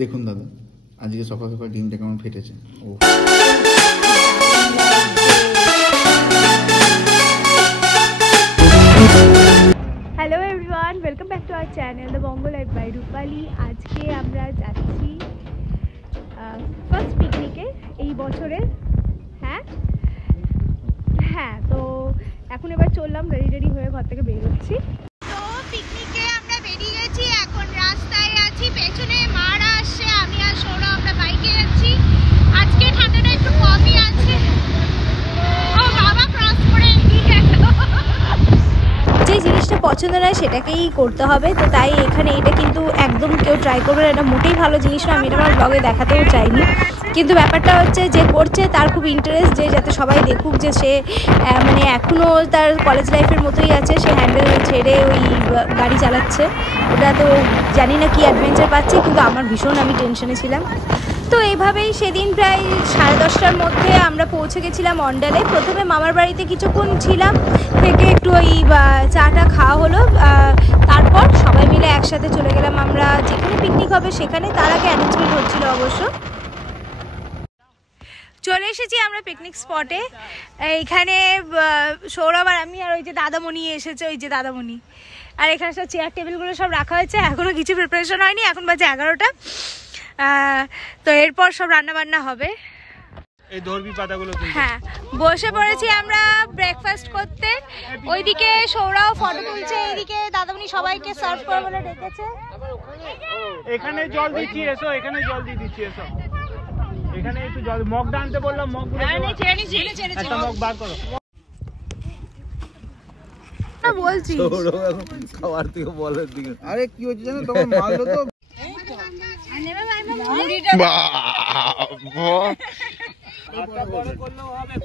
দেখুন দাদা, আজকে সকাল সকাল ডিমটা কেমন ফেটেছে। ও hello everyone, welcome back to our channel the Banga Life by Rupali. আজকে আমরা যাচ্ছি ফার্স্ট পিকনিকে এই বছরের। হ্যাঁ তো এখন এবার চললাম, রেডি হয়ে ঘর থেকে বের হচ্ছি। তো পিকনিকে আমরা বেরিয়ে গেছি, এখন রাস্তায় আছি, পেছনে মারা আসছে, আমি আর সৌরভ আমরা বাইকে যাচ্ছি। আজকে ঠান্ডাটা একটু কমই আছে। ও বাবা, ক্রস করে যে জিনিসটা পছন্দ নয় সেটাকেই করতে হবে, তো তাই এখানে এটা কিন্তু একদম কেউ ট্রাই করবে না, এটা মোটেই ভালো জিনিস না। আমি এটা আমার ব্লগে দেখাতেও চাইনি, কিন্তু ব্যাপারটা হচ্ছে যে করছে তার খুব ইন্টারেস্ট যে যাতে সবাই দেখুক যে সে মানে এখনও তার কলেজ লাইফের মতোই আছে, সে হ্যান্ডেল ছেড়ে ওই গাড়ি চালাচ্ছে। ওটা তো জানি না কি অ্যাডভেঞ্চার পাচ্ছে, কিন্তু আমার ভীষণ আমি টেনশনে ছিলাম। তো এইভাবেই সেদিন প্রায় 10:30টার মধ্যে আমরা পৌঁছে গেছিলাম অন্ডালে। প্রথমে মামার বাড়িতে কিছুক্ষণ ছিলাম, থেকে একটু ওই চাটা খাওয়া হলো, তারপর সবাই মিলে একসাথে চলে গেলাম আমরা যেখানে পিকনিক হবে সেখানে। তার আগে অ্যারেঞ্জমেন্ট হচ্ছিল অবশ্য। চলে এসেছি আমরা পিকনিক স্পটে। এইখানে সৌরভ আর আমি আর ওই যে দাদামণি এসেছে, ওই যে দাদামণি। আর এখানে সব চেয়ার টেবিলগুলো সব রাখা হয়েছে, এখনও কিছু প্রিপারেশন হয়নি, এখন বাজে 11টা। তো এরপর সব রান্না বান্না হবে। এই ধর্বি পাতাগুলো হ্যাঁ, বসে পড়েছি আমরা ব্রেকফাস্ট করতে। ওইদিকে সৌরভ ফটো তুলছে, এইদিকে দাদামণি সবাইকে সার্ভ করে বলে ডেকেছে। এখানে জল দিচ্ছি, এসো এখানে জল দিয়ে দিচ্ছি, এসো এখানে একটু জল। মগ আনতে বললাম, মগগুলো একটা মগ বার করো। বলছি খাওয়ার থেকে বলার দিকে আরে কি হচ্ছে জানো, তখন মারলো তো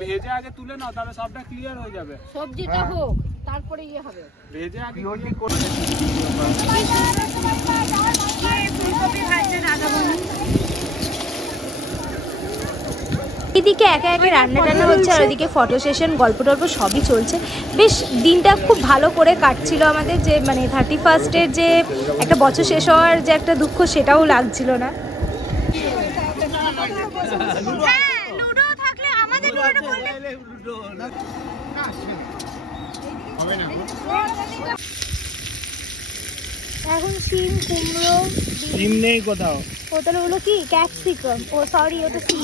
ভেজে আগে তুলে নাও, তাহলে সবটা ক্লিয়ার হয়ে যাবে। সবজিটা হোক তারপরে ইয়ে হবে। ভেজে আগে ফুলকপি ভাজছে দাদামণি। এদিকে একা একা রান্না টান্না হচ্ছে, আর ওইদিকে ফটো সেশন, গল্প টল্প সবই চলছে। বেশ দিনটা খুব ভালো করে কাটছিল আমাদের, যে মানে 31স্টের যে একটা বছর শেষ হওয়ার যে একটা দুঃখ সেটাও লাগছিল না। লুডো থাকলে আমাদের লুডোটা বললে এখন সিম, কুমড়ো, ডিম নেই কোথাও। ওগুলো হলো কি ক্যাপসিকাম, ও সরি ওটা সিম,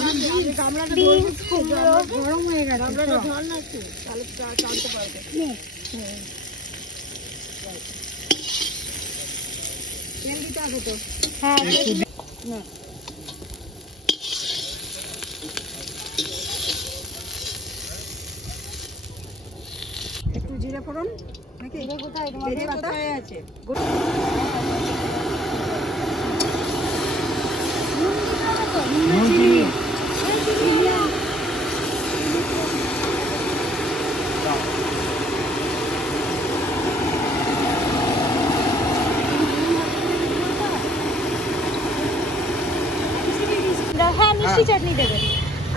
বিনস, কুমড়ো। গরম হয়ে গেছে, গামলাটা ঝাল না একটু, তাহলে টানতে পারবে। তেল দিতে হবে তো। হ্যাঁ না, একটু জিরে ফোড়ন নাকি? জিরে কোথায়? জিরে কোথায় আছে? হ্যাঁ, মিষ্টি চাটনি দেবেন।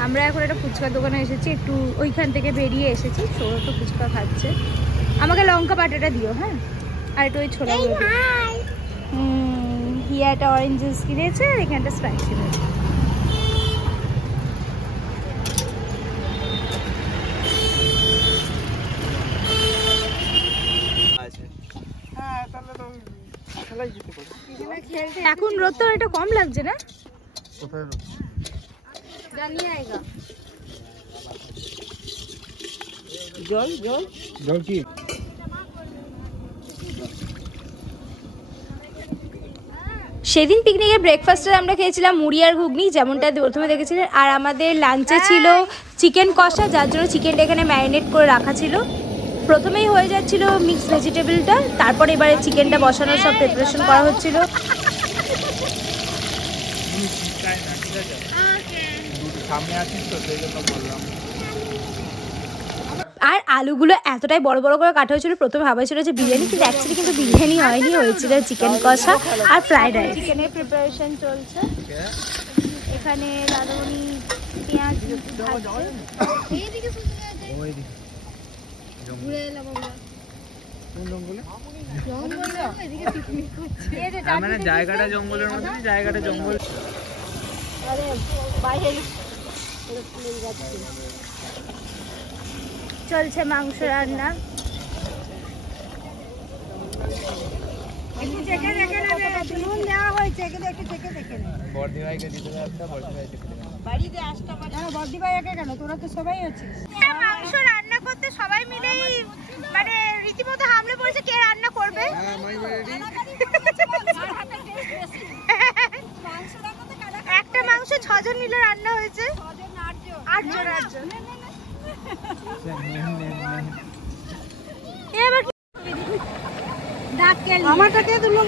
আমরা এখন একটা ফুচকার দোকানে এসেছি, একটু ওইখান থেকে বেরিয়ে এসেছি। সৌরভ তো ফুচকা খাচ্ছে। আমাকে লঙ্কা বাটাটা দিও, হ্যাঁ, আর একটু ওই ছোলাগুলো দিও। হিয়া একটা অরেঞ্জ জুস কিনেছে, আর এখানটা স্প্রাইট কিনেছে। এখন রোদ তো এটা কম লাগছে না? জল জল জল কি? সেদিন পিকনিকের ব্রেকফাস্টে আমরা খেয়েছিলাম মুড়ি আর ঘুগনি, যেমনটা প্রথমে দেখেছিলেন। আর আমাদের লাঞ্চে ছিল চিকেন কষা, যার জন্য চিকেনটা এখানে ম্যারিনেট করে রাখা ছিল। প্রথমেই হয়ে যাচ্ছিল মিক্স ভেজিটেবলটা, তারপর এবারে চিকেনটা বসানোর সব প্রিপারেশন করা হচ্ছিল। আর আলুগুলো এতটাই বড় বড় করে কাটা হয়েছিল, প্রথমে ভাবা ছিল যে বিরিয়ানি, কিন্তু অ্যাকচুয়ালি কিন্তু বিরিয়ানি হয়নি, হয়েছিল চিকেন কষা আর ফ্রাইড রাইস। চিকেনের প্রিপারেশন চলছে এখানে। দাদামণি পেঁয়াজ ভাজছে। মানে জায়গাটা জঙ্গলের মধ্যে, জায়গাটা জঙ্গল। চলছে মাংস রান্না। মাংস রান্না করতে সবাই মিলেই মানে রীতিমতো হামলে পড়েছে, কে রান্না করবে। একটা মাংস 6 জন মিলে রান্না হয়েছে। 8 জন।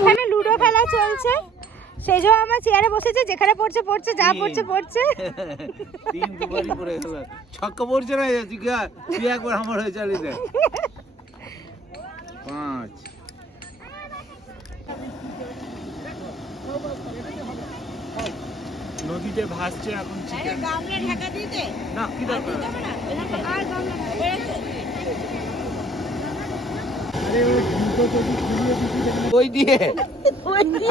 এখানে লুডো খেলা চলছে। সেজো আমার চেয়ারে বসেছে, যেখানে পড়ছে পড়ছে, যা পড়ছে পড়ছে। 3 দুবারই পড়ে গেল। ছক্কা পড়ছে না, তুই একবার আমার হয়ে চালিয়ে দে। 5 নদীতে ভাসছে এখন চিকেন। গামলা ঢাকা দিতে না, কি দরকার? আর গামলা হয়েছে। ওই দিয়ে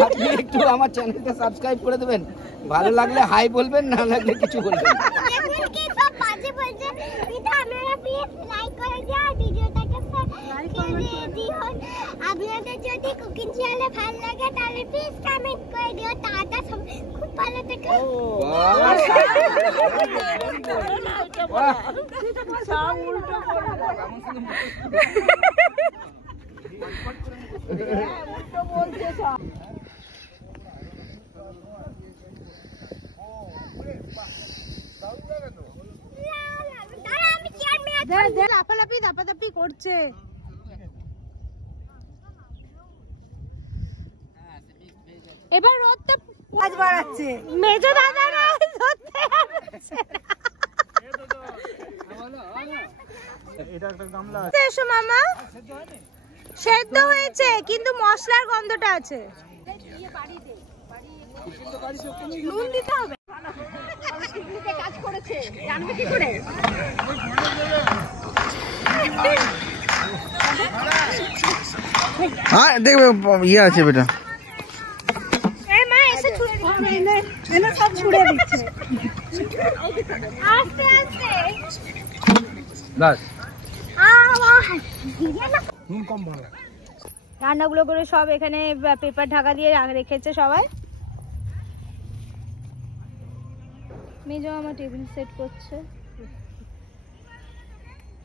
আপনি একটু আমার চ্যানেলটা সাবস্ক্রাইব করে দেবেন। ভালো লাগলে হাই বলবেন, না লাগলে কিছু বলবেন না। আপনাদের যদি কুকিং চ্যানেলে ভালো লাগে তাহলে প্লিজ কমেন্ট করে দিও। টাটা, খুব ভালো থেকো। দাপাদাপি করছে। এবার রোদটা কাজ বাড়াচ্ছে। মেজো দাদারা ধরতে আসছে। এটা একটা গামলা। এসো মামা। সেদ্ধ হয়েছে কিন্তু মশলার গন্ধটা আছে। নুন দিতে হবে। কাজ করেছে, জানবে কি করে? হ্যাঁ দেখবে ইয়ে আছে বেটা। এই মা এসে ছুঁড়ে দিচ্ছে। এনে সব ছুঁড়ে দিচ্ছে। আস্তে আস্তে। বাস। নুন কম ভালো। রান্নাগুলো করে সব এখানে পেপার ঢাকা দিয়ে রেখেছে সবাই। মেজো আমার টেবিল সেট করছে।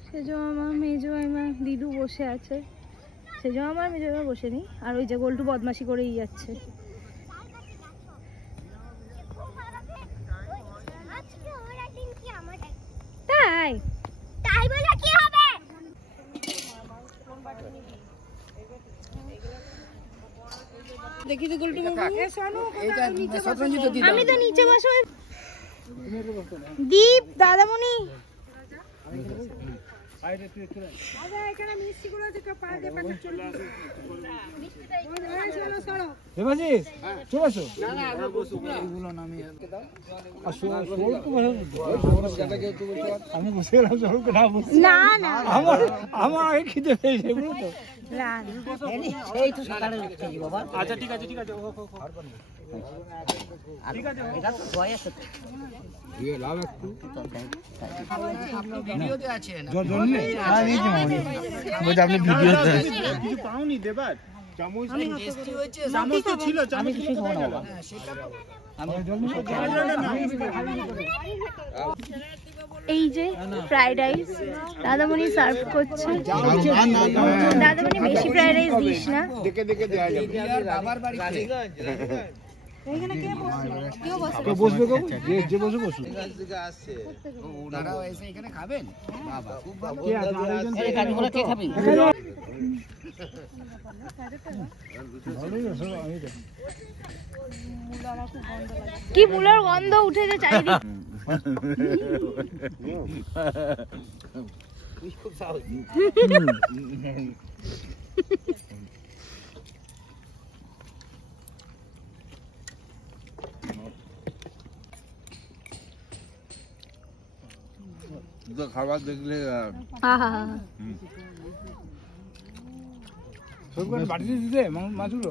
সেজো আমার, মেজো আমার, দিদু বসে আছে। সেজো আমার, মেজো আমার বসে নেই। আর ওই যে গোল্টু বদমাশি করেই যাচ্ছে। তাই তাই বলে কি হবে? দেখি তো গোল্টু আমি তো নিচে বসে। দীপ, দাদামণি, আমি বসে গেলাম, সরুকে না বসে। না না আমার আগে খিদে পেয়েছে, বুঝলো তো। আচ্ছা ঠিক আছে, ঠিক আছে। ঠিক আছে, কিছু পাওনি দেবার? চামচ তো ছিল, চামচ কোথায় গেল? এই যে ফ্রাইড রাইস দাদামণি সার্ভ করছে। দাদামণি বেশি ফ্রাইড রাইস দিস না। দেখে দেখে দেওয়া যাবে। বসবে যে বসে বসুন। ওনারাও এসে এখানে খাবেন? বাবা খুব ভালো। কে খাবে? কি মুলোর গন্ধ উঠেছে চারিদিকে। খুব সাহসী। খাবার দেখলে বাটিতে দিতে মাছগুলো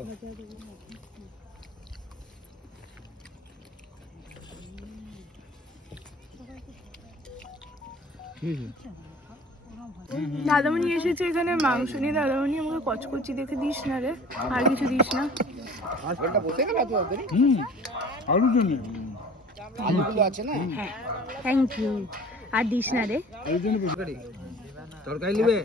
দাদামণি এসেছে এখানে মাংস নিয়ে। দাদামণি আমাকে কচকচি দেখে দিস না রে, আর কিছু দিস না। আলুগুলো আছে না? Thank you. আর দিস না রে। তরকারি নেবে?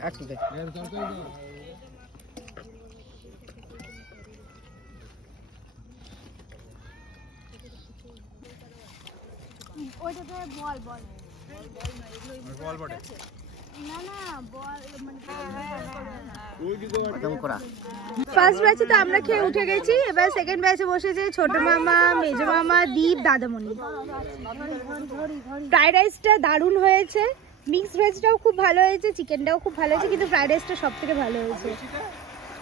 ফার্স্ট ব্যাচে তো আমরা খেয়ে উঠে গেছি, এবার সেকেন্ড ব্যাচে বসেছে ছোট মামা, মেজো মামা, দীপ, দাদামণি। ফ্রাইড রাইসটা দারুণ হয়েছে, মিক্সড ভেজটাও খুব ভালো হয়েছে, চিকেনটাও খুব ভালো হয়েছে, কিন্তু ফ্রাইড রাইসটা সব থেকে ভালো হয়েছে।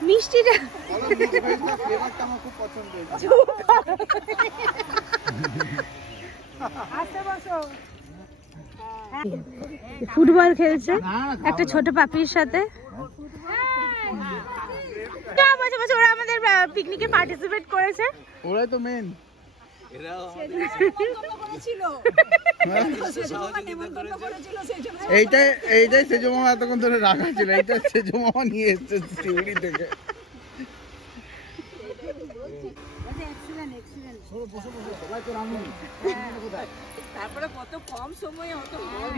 মিষ্টিটা ফুটবল খেলছে একটা ছোট পাপির সাথে। ওরা আমাদের পিকনিকে পার্টিসিপেট করেছে। ওরাই তো মেন। এইটাই সেজো মামা এতক্ষণ ধরে রাখা ছিল, এইটা সেজো মামা নিয়ে এসছে শিউরি থেকে।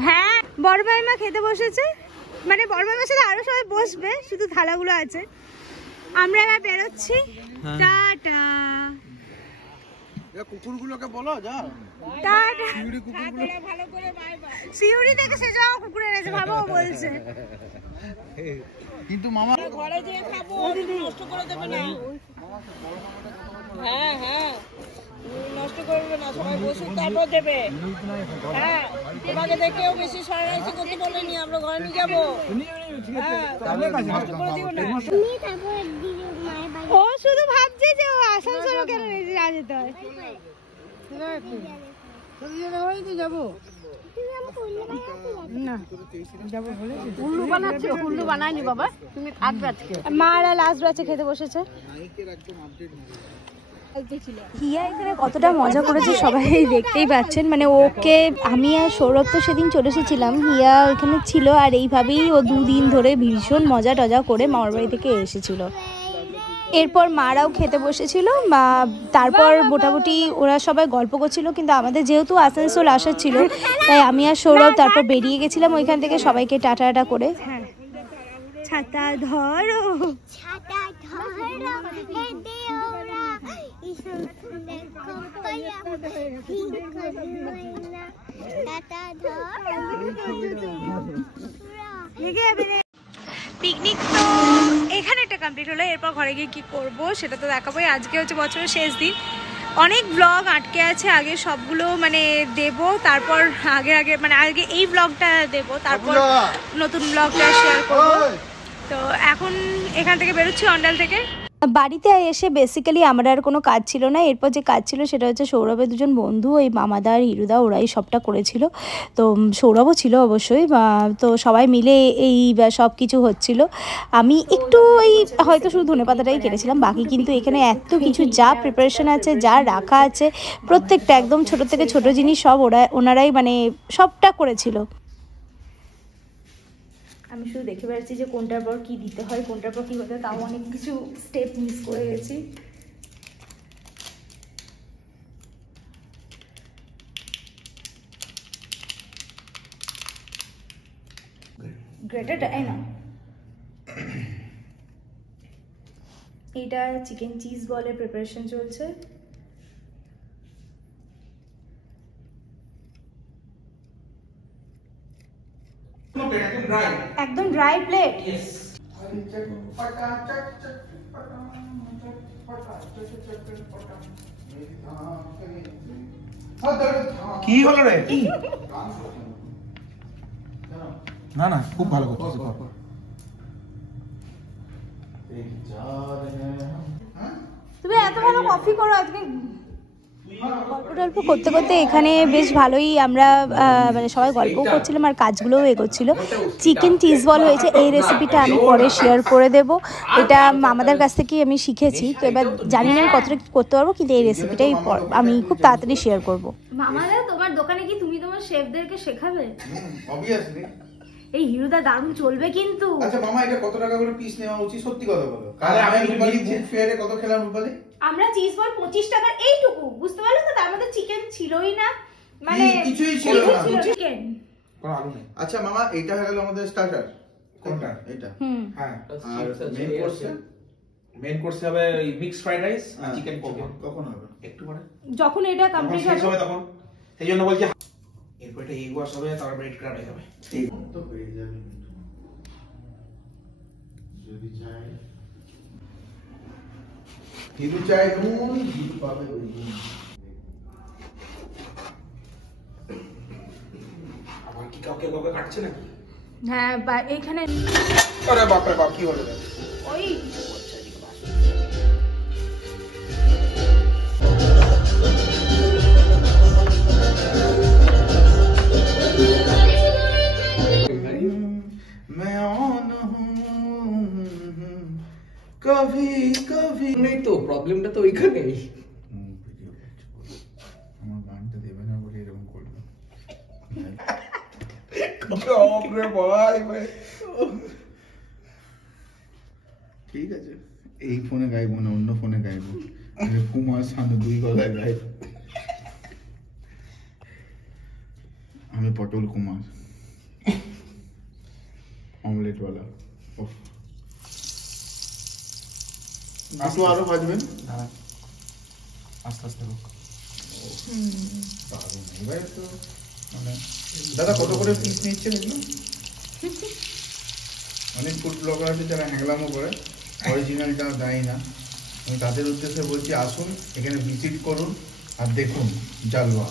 হ্যাঁ, বড় মাইমা খেতে বসেছে, মানে বড় মাইমার সাথে আরো সবাই বসবে, শুধু থালাগুলো আছে। আমরা এবার বেরোচ্ছি, টাটা। কুকুরগুলোকে বলো যা, টাটা। শিউরি থেকে সে যাও কুকুর এনেছে, ভাবো বলছে। কিন্তু মামা ঘরে যেয়ে খাবো, নষ্ট করে দেবে না। হ্যাঁ হ্যাঁ, নষ্ট করবে না, সবাই বসুক তারপর দেবে। হ্যাঁ, তোমাকে দেখেও বেশি সরাসরি করতে বলেনি, আমরা ঘরে নিয়ে যাবো। নষ্ট করে দিও না। ও শুধু ভাবছে যে ও আসানসোল কেন যেতে হয়। হুল্লু বানায়নি বাবা, তুমি থাকবে আজকে। মারা লাস্ট ব্যাচে খেতে বসেছে। হিয়া এখানে কতটা মজা করেছে সবাই দেখতেই পাচ্ছেন, মানে ওকে আমি আর সৌরভ তো সেদিন চলে এসেছিলাম, হিয়া এখানে ছিল, আর এইভাবেই ও 2 দিন ধরে ভীষণ মজা টজা করে মামার বাড়ি থেকে এসেছিল। এরপর মারাও খেতে বসেছিল, তারপর মোটামুটি ওরা সবাই গল্প করছিল, কিন্তু আমাদের যেহেতু আসানসোল আসার ছিল তাই আমি আর সৌরভ তারপর বেরিয়ে গেছিলাম ওইখান থেকে সবাইকে টাটা টাটা করে। হ্যাঁ, ছাতা ধরো, ছাতা ধরো, হে দেওরা, ইসুন দেখো পায়া, ঠিক করুইনা, ছাতা ধরো। পিকনিক তো এখানে একটা কমপ্লিট হলো। এরপর ঘরে গিয়ে কী করবো সেটা তো দেখাবোই। আজকে হচ্ছে বছরের শেষ দিন, অনেক ব্লগ আটকে আছে, আগে সবগুলো মানে দেব, তারপর আগে মানে আগে এই ব্লগটা দেব, তারপর নতুন ব্লগটা শেয়ার করবো। তো এখন এখান থেকে বেরোচ্ছি অন্ডাল থেকে। বাড়িতে এসে বেসিক্যালি আমার আর কোনো কাজ ছিল না, এরপর যে কাজ ছিল সেটা হচ্ছে সৌরভের 2জন বন্ধু, ওই মামাদা আর হিরুদা, ওরাই সবটা করেছিল। তো সৌরভও ছিল অবশ্যই, তো সবাই মিলে এই সব কিছু হচ্ছিল। আমি একটু ওই হয়তো শুধু ধনেপাতাটাই কেটেছিলাম, বাকি কিন্তু এখানে এত কিছু যা প্রিপারেশন আছে, যা রাখা আছে, প্রত্যেকটা একদম ছোট থেকে ছোট জিনিস সব ওনারাই মানে সবটা করেছিল। আমি শুধু দেখে বেড়াচ্ছি যে কোনটার পর কি দিতে হয়, কোনটার পর কি হতে হয়, তাও অনেক কিছু স্টেপ মিস করে গেছি। গ্রেটারটা এই না, এটা চিকেন চিজ বলে প্রিপারেশন চলছে। একদম ড্রাই প্লেট। কি হলো রে? না না, খুব ভালো করছিস। তুমি এত ভালো কফি করো, আজকে গল্পটা গল্প করতে করতে এখানে বেশ ভালোই আমরা মানে সবাই গল্পও করছিলাম আর কাজগুলোও এগোচ্ছিল। চিকেন চিজ বল হয়েছে, এই রেসিপিটা আমি পরে শেয়ার করে দেব। এটা আমাদের কাছ থেকেই আমি শিখেছি, তো এবার জানি না আমি কতটা কি করতে পারবো, কিন্তু এই রেসিপিটাই আমি খুব তাড়াতাড়ি শেয়ার করব। মামাদা, তোমার দোকানে কি তুমি তোমার শেফদেরকে শেখাবে? অবভিয়াসলি। এই হিরুদা দারুণ চলবে কিন্তু। আচ্ছা মামা, এটা কত টাকা করে পিস নেওয়া উচিত? সত্যি কথা বলো। আরে আমি রূপালী বুক ফেয়ারে কত খেলাম রূপালী? আমরা চিজ বল 25 টাকার এইটুকু, বুঝতে পারলে তো? তার মধ্যে চিকেন ছিলই না, মানে কিছুই ছিল না, চিকেন কোনো আলু নেই। আচ্ছা মামা, এটা হয়ে গেল আমাদের স্টার্টার। কোনটা? এটা। হ্যাঁ। আর মেইন কোর্সে? মেইন কোর্সে হবে ওই মিক্স ফ্রাইড রাইস আর চিকেন কোমা। কখন হবে? একটু পরে, যখন এটা কমপ্লিট হবে তখন। সেই জন্য বলছি এরপর এটা এগ ওয়াশ হবে, তারপর ব্রেড ক্রাম্ব হয়ে যাবে। এই তো হয়ে যাবে যদি চাই। হিরু চাই নুন, হিরু পাবে ওই নুন। আবার কি কাউকে কাটছে নাকি? হ্যাঁ, এখানে আরে বাপরে বাপ, কি হলো? ওই কভি কভি নেই তো, প্রবলেমটা তো ওইখানেই। আমার গানটা দেবে না বলে এরকম করলো। ঠিক আছে, এই ফোনে গাইবো না, অন্য ফোনে গাইবো। কুমার শানু দুই গলায় গাইবো। আমি পটল কুমার, অমলেট वाला। একটু আরো ভাজবেন। আস্তে আস্তে হোক। এবার তো মানে দাদা কত করে পিস নিচ্ছেন এগুলো? অনেক ফুড ব্লগার আছে যারা হ্যাংলামও করে, অরিজিনালটা দেয় না। আমি তাদের উদ্দেশ্যে বলছি, আসুন এখানে ভিজিট করুন আর দেখুন জালওয়া,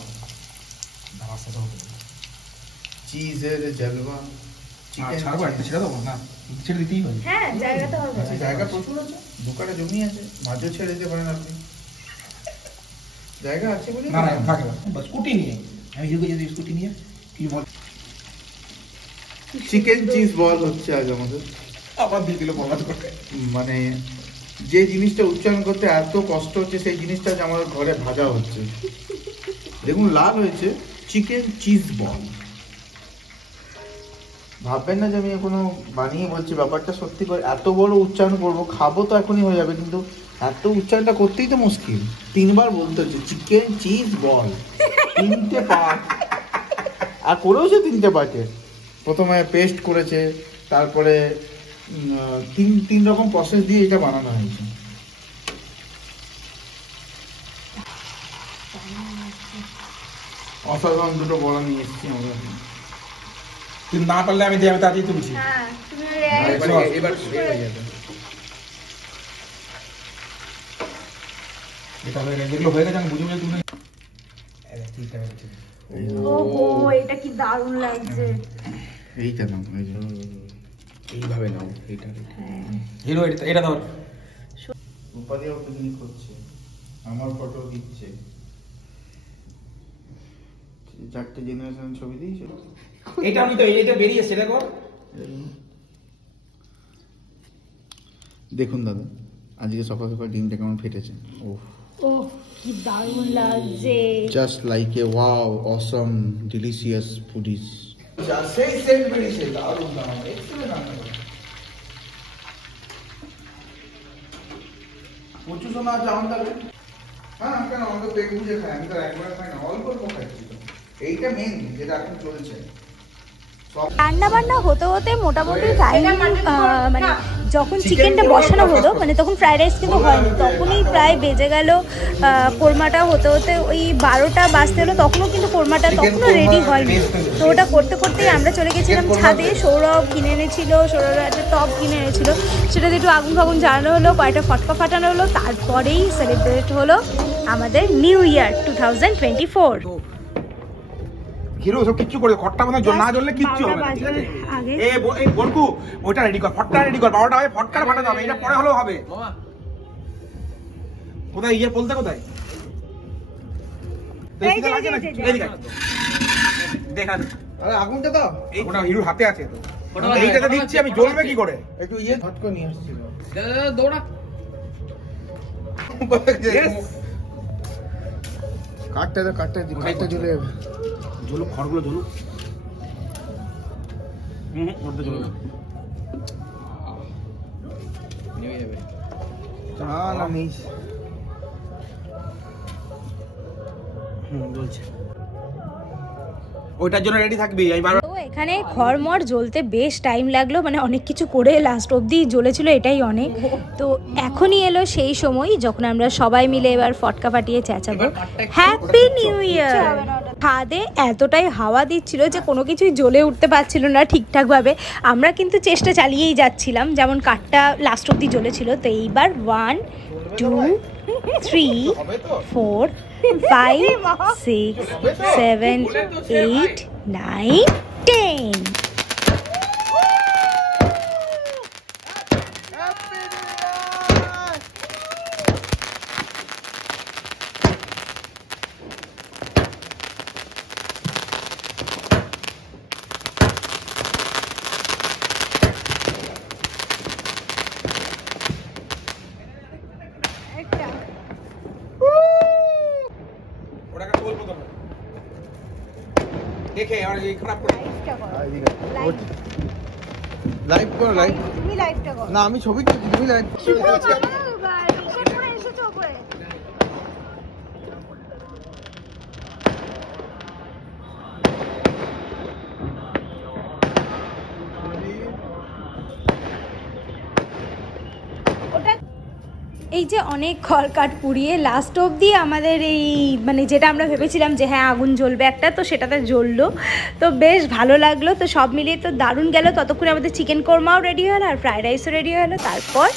চিজের জালওয়া। ছাড়বো একটা, ছেড়ে দেবো না, ছেড়ে দিতেই হবে। হ্যাঁ, জায়গা তো হবে। জায়গা প্রচুর আছে, দোকানে জমি আছে, মাঝেও ছেড়ে দিতে পারেন আপনি। জায়গা আছে বলে না না থাকে না, স্কুটি নিয়ে আমি যদি স্কুটি নিয়ে কি বল। চিকেন চিজ বল হচ্ছে আজ আমাদের। আবার দিয়ে দিল বরবাদ করতে। মানে যে জিনিসটা উচ্চারণ করতে এত কষ্ট হচ্ছে, সেই জিনিসটা আজ আমাদের ঘরে ভাজা হচ্ছে। দেখুন লাল হয়েছে, চিকেন চিজ বল। ভাববেন না যে আমি এখনো বানিয়ে বলছি, ব্যাপারটা সত্যি করে এত বড় উচ্চারণ করবো, খাবো তো এখনই হয়ে যাবে, কিন্তু এত উচ্চারণটা করতেই তো মুশকিল। 3 বার বলতে হচ্ছে চিকেন চিজ বল, 3টে পার্ট। আর করেওছে 3টে পার্টে। প্রথমে পেস্ট করেছে, তারপরে 3 রকম প্রসেস দিয়ে এটা বানানো হয়েছে। অসাধারণ দুটো বড়া নিয়ে এসেছি আমরা। তুই না পারলে আমি দিয়ে, আমি তাড়াতাড়ি তুলছি। হ্যাঁ, তুমি এবার হয়ে যাবে। এটা হয়ে গেছে, যেগুলো হয়ে গেছে আমি বুঝে বুঝে তুলে। ঠিক আছে, ওহো, এটা কি দারুণ লাগছে। এইটা নাও, এই যে এইভাবে নাও, এইটা হিরো এটা ধর। উপাধিও পিকনিক করছে, আমার ফটো দিচ্ছে। 4টে জেনারেশন ছবি দিয়েছে। এটা আমি তো এটা বেরিয়েছে, দেখো। দেখুন দাদা, আজকে সকাল সকাল ডিমটা কেমন ফেটেছে। ওহ, কি দারুণ লাগছে। Just like a wow, Assam, delicious foodies. সেই সেন্ট বেরিয়েছে, দারুণ দারুণ, এক্সেলেন্ট রান্না করে। প্রচুর সময় আছে আমার তাহলে। হ্যাঁ, কেন আমাকে পেট বুঝে খাই, আমি তো একবার খাই না, অল্প অল্প খাচ্ছি। এইটা মেন যেটা এখন চলছে। রান্না বান্না হতে হতে মোটামুটি টাইম, মানে যখন চিকেনটা বসানো হলো, মানে তখন ফ্রাইড রাইস কিন্তু হয়নি, তখনই প্রায় বেজে গেল কোরমাটা হতে হতে ওই 12টা বাজতে হলো। তখনও কিন্তু কোরমাটা তখনও রেডি হয়নি। তো ওটা করতে করতেই আমরা চলে গেছিলাম ছাদে। সৌরভ কিনে এনেছিল, সৌরভ একটা টপ কিনে এনেছিল, সেটাতে একটু আগুন ফাগুন জ্বালানো হলো, কয়েকটা ফটকা ফাটানো হলো। তারপরেই সেলিব্রেট হলো আমাদের নিউ ইয়ার 2024। হিরো সব কিচ্ছু করে খট্টা মানে না জ্বললে কিচ্ছু হবে না। এই বলকু ওটা রেডি কর, ফটকা রেডি কর। 12টা হবে, ফটকার ফাটাতে হবে, এটা পরে হলেও হবে। কোথায় ইয়ে বলতে, কোথায় দেখা আরে আগুনটা দাও। ওটা হিরুর হাতে আছে তো, এইটাতে দিচ্ছি আমি, জ্বলবে কি করে? একটু হট করে নিয়ে আসছিল। দৌড়া। কাটটা দাও, কাটটা জ্বলে যাবে। ঝুলুক, খড়গুলো ঝুলুক। ওটা ঝুলুক নেমে যাবে। না নিস। জ্বলছে, ওইটার জন্য রেডি থাকবি। আমি বারবার তো এখানে খড়মড় জ্বলতে বেশ টাইম লাগলো, মানে অনেক কিছু করে লাস্ট অবধি জ্বলেছিল, এটাই অনেক। তো এখনই এলো সেই সময় যখন আমরা সবাই মিলে এবার ফটকা ফাটিয়ে চেঁচাবো হ্যাপি নিউ ইয়ার। ছাদে এতটাই হাওয়া দিচ্ছিল যে কোনো কিছুই জ্বলে উঠতে পারছিল না ঠিকঠাকভাবে। আমরা কিন্তু চেষ্টা চালিয়েই যাচ্ছিলাম, যেমন কাঠটা লাস্ট অবধি জ্বলেছিল। তো এইবার 1 2 3 4 5 6 7 8 9 10। ওটাকে বলবো তোমরা দেখে আর এই খারাপ করে লাইভ করো, লাইভ। তুমি লাইভটা করো। না আমি ছবি তুলছি, তুমি লাইভ। এই যে অনেক খড়কাঠ পুড়িয়ে লাস্ট অবধি আমাদের এই মানে যেটা আমরা ভেবেছিলাম যে হ্যাঁ আগুন জ্বলবে একটা, তো সেটাতে জ্বললো। তো বেশ ভালো লাগলো। তো সব মিলিয়ে তো দারুণ গেল। ততক্ষণে আমাদের চিকেন কোরমাও রেডি হলো আর ফ্রাইড রাইসও রেডি হলো। তারপর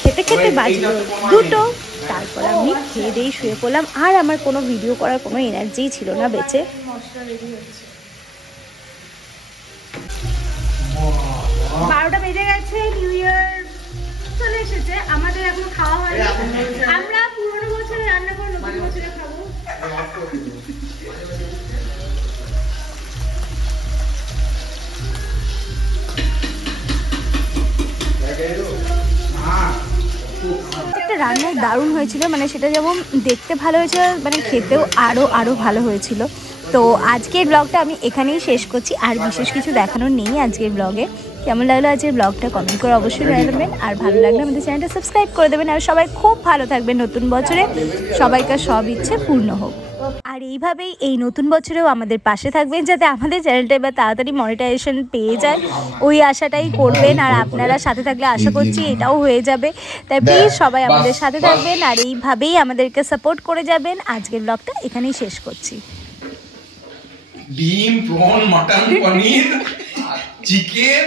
খেতে খেতে বাজলো 2টো। তারপর আমি খেয়ে দিয়ে শুয়ে পড়লাম। আর আমার কোনো ভিডিও করার কোনো এনার্জিই ছিল না বেঁচে। 12টা বেজে গেছে, নিউ ইয়ার চলে এসেছে। আমাদের এখনো খাওয়া হয়নি। আমরা পুরোনো বছরে রান্না করে নতুন বছরে খাবো। একটা রান্না দারুণ হয়েছিল, মানে সেটা যেমন দেখতে ভালো হয়েছিল, মানে খেতেও আরও ভালো হয়েছিল। তো আজকের ব্লগটা আমি এখানেই শেষ করছি। আর বিশেষ কিছু দেখানোর নেই আজকের ব্লগে। কেমন লাগলো আজকের ব্লগটা কমেন্ট করে অবশ্যই জানাবেন। আর ভালো লাগলে আমাদের চ্যানেলটা সাবস্ক্রাইব করে দেবেন। আর সবাই খুব ভালো থাকবেন নতুন বছরে। সবাইকার সব ইচ্ছে পূর্ণ হোক। আর এইভাবেই এই নতুন বছরেও আমাদের পাশে থাকবেন, যাতে আমাদের চ্যানেলটা এবার তাড়াতাড়ি মনিটাইজেশন পেয়ে যায়, ওই আশাটাই করবেন। আর আপনারা সাথে থাকলে আশা করছি এটাও হয়ে যাবে। তাই প্লিজ সবাই আমাদের সাথে থাকবেন আর এইভাবেই আমাদেরকে সাপোর্ট করে যাবেন। আজকের ব্লগটা এখানেই শেষ করছি। ডিম, প্রন, মাটন, পনির, চিকেন।